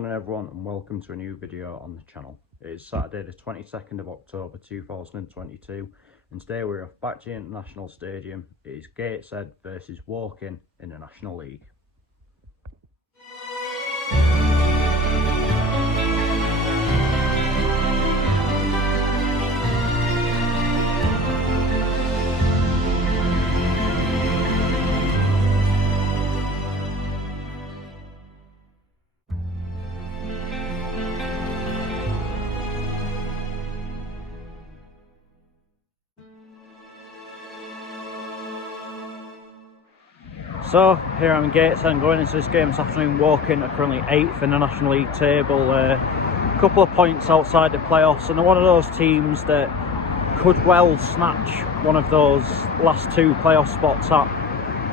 morning everyone, and welcome to a new video on the channel. It is Saturday the 22nd of October 2022, and today we're off back to the International Stadium. It is Gateshead versus Woking in the National League. So here I'm in Gateshead and going into this game this afternoon. Woking are currently 8th in the National League table, a couple of points outside the playoffs, and they're one of those teams that could well snatch one of those last two playoff spots at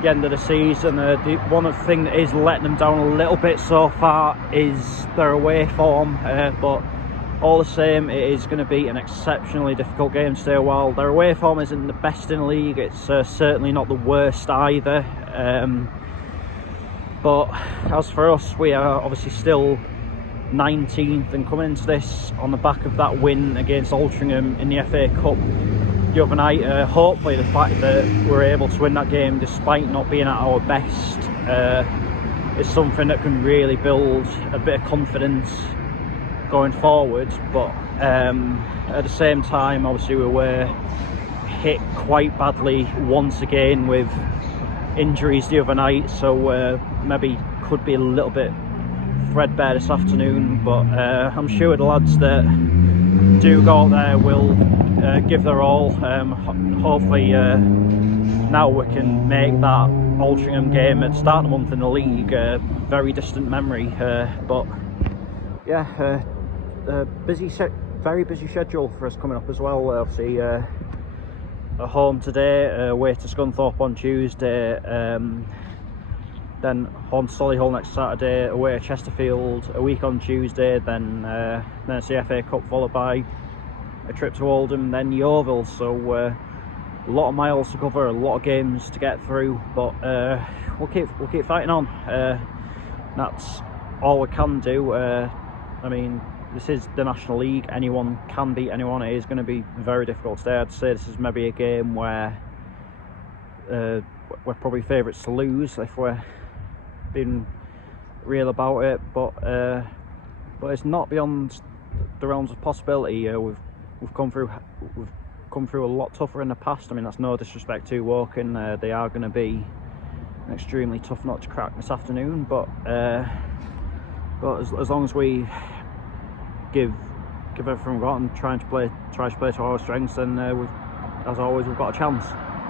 the end of the season. The one thing that is letting them down a little bit so far is their away form, but all the same it is going to be an exceptionally difficult game today. While their away form isn't the best in the league, it's certainly not the worst either. But as for us, we are obviously still 19th and coming into this on the back of that win against Altrincham in the FA Cup the other night. Hopefully the fact that we're able to win that game despite not being at our best is something that can really build a bit of confidence going forward. But at the same time, obviously we were hit quite badly once again with injuries the other night, so maybe could be a little bit threadbare this afternoon, but I'm sure the lads that do go out there will give their all. Hopefully now we can make that Altrincham game at the start of the month in the league a very distant memory, but yeah, very busy schedule for us coming up as well. Obviously at home today, away to Scunthorpe on Tuesday, then home to Solihull next Saturday, away to Chesterfield a week on Tuesday, then it's the FA Cup followed by a trip to Oldham, then Yeovil. So a lot of miles to cover, a lot of games to get through, but we'll keep fighting on. That's all we can do. I mean, this is the National League, anyone can beat anyone. It is going to be very difficult today. I'd say this is maybe a game where we're probably favourites to lose if we're being real about it, but it's not beyond the realms of possibility. We've come through a lot tougher in the past. I mean, that's no disrespect to Woking, they are going to be an extremely tough nut to crack this afternoon, but as long as we give everything we've got and try to play to our strengths, then as always we've got a chance.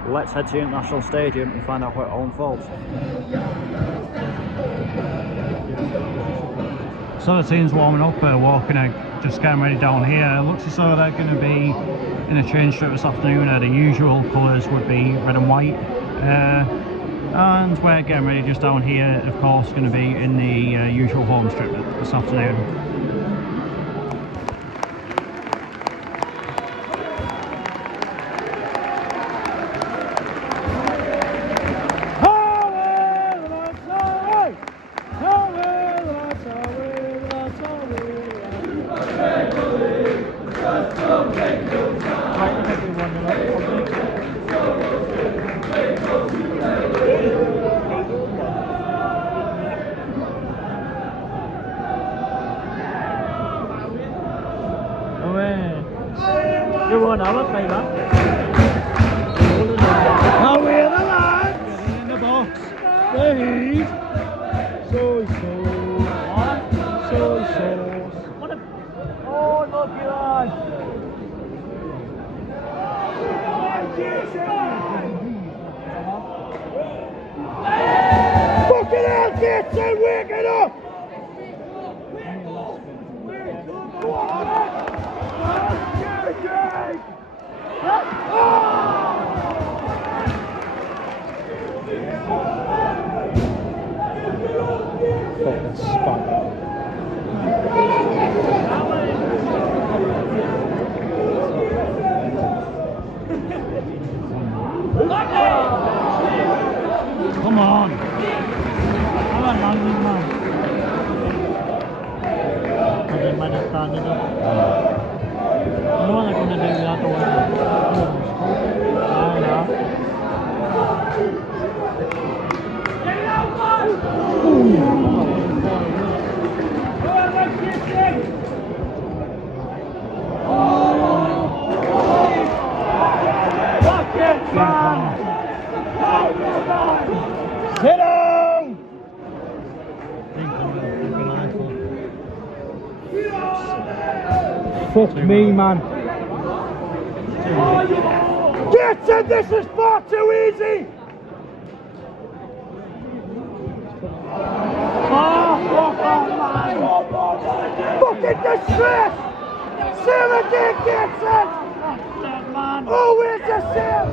Let's head to the International Stadium and find out how it all unfolds. So the team's warming up, Woking are just getting ready down here. It looks as though they're going to be in a change strip this afternoon. The usual colours would be red and white, and we're getting ready just down here, of course, going to be in the usual home strip this afternoon. You won, I won't play that. Oh, we're the lads! Getting in the box. Please. So. Oh, lucky lad. Fucking hell, Gateshead, wake it up! Fucking spot. Come on. Come on, man. they got. I know they're going to do the other one. I know. Hit him! Fuck me, man. Gateshead, this is far too easy! Fucking distress! Seal again, Gateshead! Oh, where's the seal?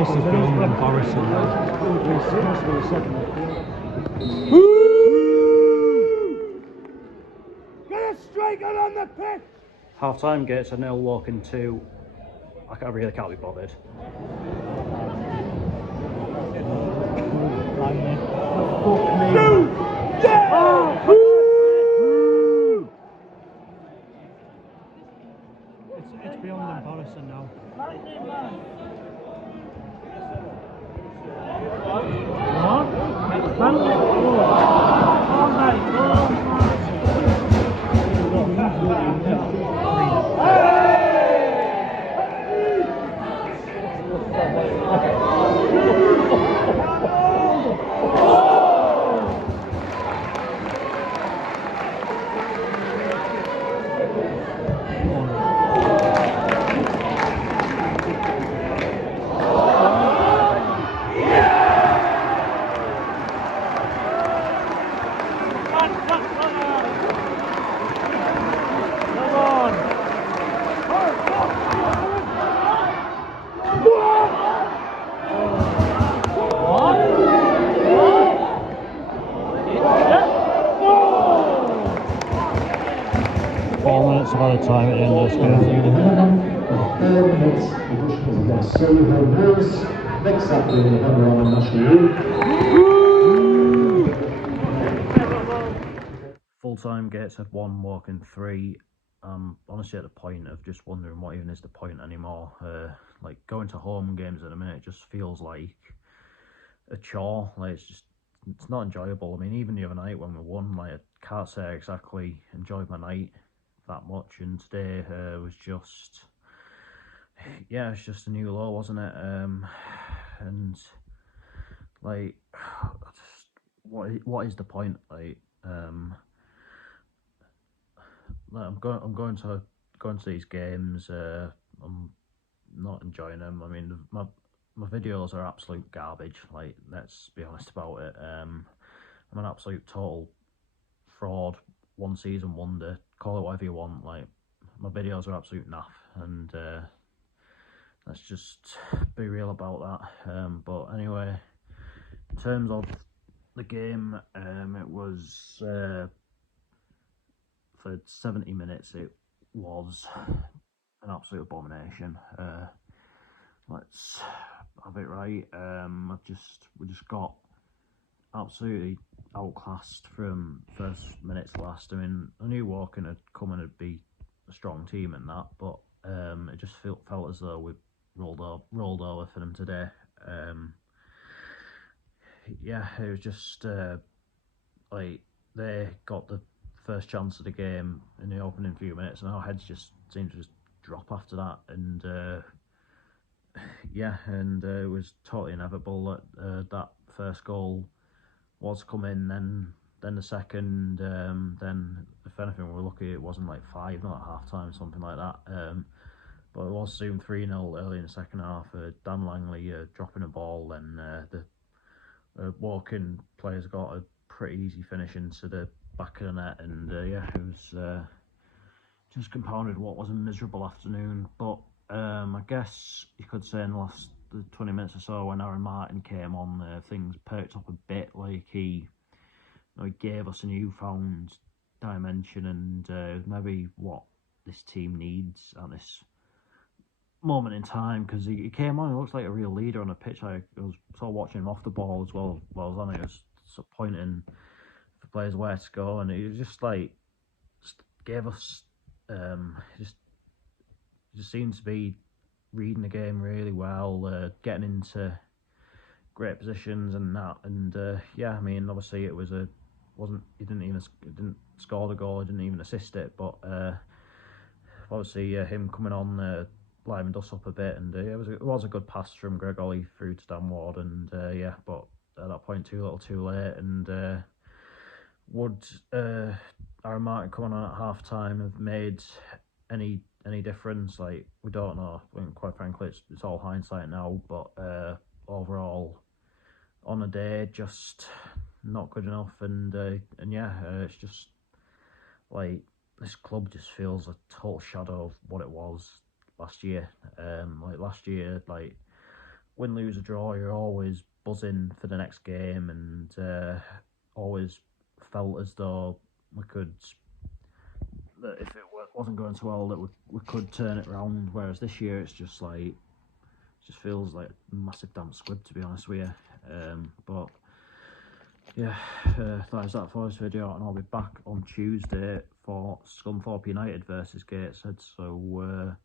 This is beyond embarrassing. Get a striker on the pitch! Half time gets a 0 walking 2. I really can't be bothered. Fuck me. It's beyond embarrassing now. By the time at the end of this game. Next up, the Panorama National. Full time Gateshead 1, walking 3. Honestly at the point of just wondering what even is the point anymore. Like going to home games at the minute just feels like a chore. Like it's not enjoyable. I mean, even the other night when we won, like I can't say I exactly enjoyed my night that much, and today was just, yeah, it's just a new low, wasn't it? And like, what is the point? Like, I'm going to these games. I'm not enjoying them. I mean, my videos are absolute garbage. Like, let's be honest about it. I'm an absolute total fraud, one season wonder, call it whatever you want. Like, my videos are absolute naff, and let's just be real about that. But anyway, in terms of the game, it was for 70 minutes it was an absolute abomination. Let's have it right. We just got absolutely outclassed from first minutes to last. I mean, I knew Walking had come and would be a strong team in that, but it just felt as though we rolled over for them today. Yeah, it was just like they got the first chance of the game in the opening few minutes, and our heads just seemed to just drop after that. And yeah, and it was totally inevitable that that first goal was coming. Then the second, then if anything, we were lucky it wasn't like 5, not at half time, something like that. But it was soon 3-0 early in the second half. Dan Langley dropping a ball, then the Woking players got a pretty easy finish into the back of the net, and yeah, it was just compounded what was a miserable afternoon. But I guess you could say in the last 20 minutes or so, when Aaron Martin came on, things perked up a bit. Like he gave us a newfound dimension, and maybe what this team needs at this moment in time, because he came on, he looks like a real leader on a pitch. I was sort of watching him off the ball as well while I was on it. He was sort of pointing for players where to go, and he was just like gave us just seemed to be reading the game really well, getting into great positions and that. And yeah, I mean, obviously it was he didn't score the goal, he didn't even assist it, but obviously him coming on livened us up a bit, and it was a good pass from Greg Ollie through to Dan Ward, and yeah, but at that point too little too late. And would Aaron Martin coming on at half time have made any difference? Like, we don't know. I mean, quite frankly, it's all hindsight now, but overall on the day, just not good enough. And yeah, it's just like this club just feels a total shadow of what it was last year. Like last year, like win, lose, or draw, you're always buzzing for the next game, and always felt as though we could, that if it wasn't going so well, that we could turn it around. Whereas this year, it's just like, it just feels like a massive damn squib, to be honest with you. But yeah, that is that for this video, and I'll be back on Tuesday for Scunthorpe United versus Gateshead. So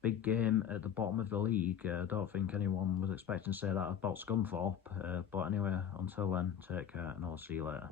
big game at the bottom of the league. I don't think anyone was expecting to say that about Scunthorpe. But anyway, until then, take care, and I'll see you later.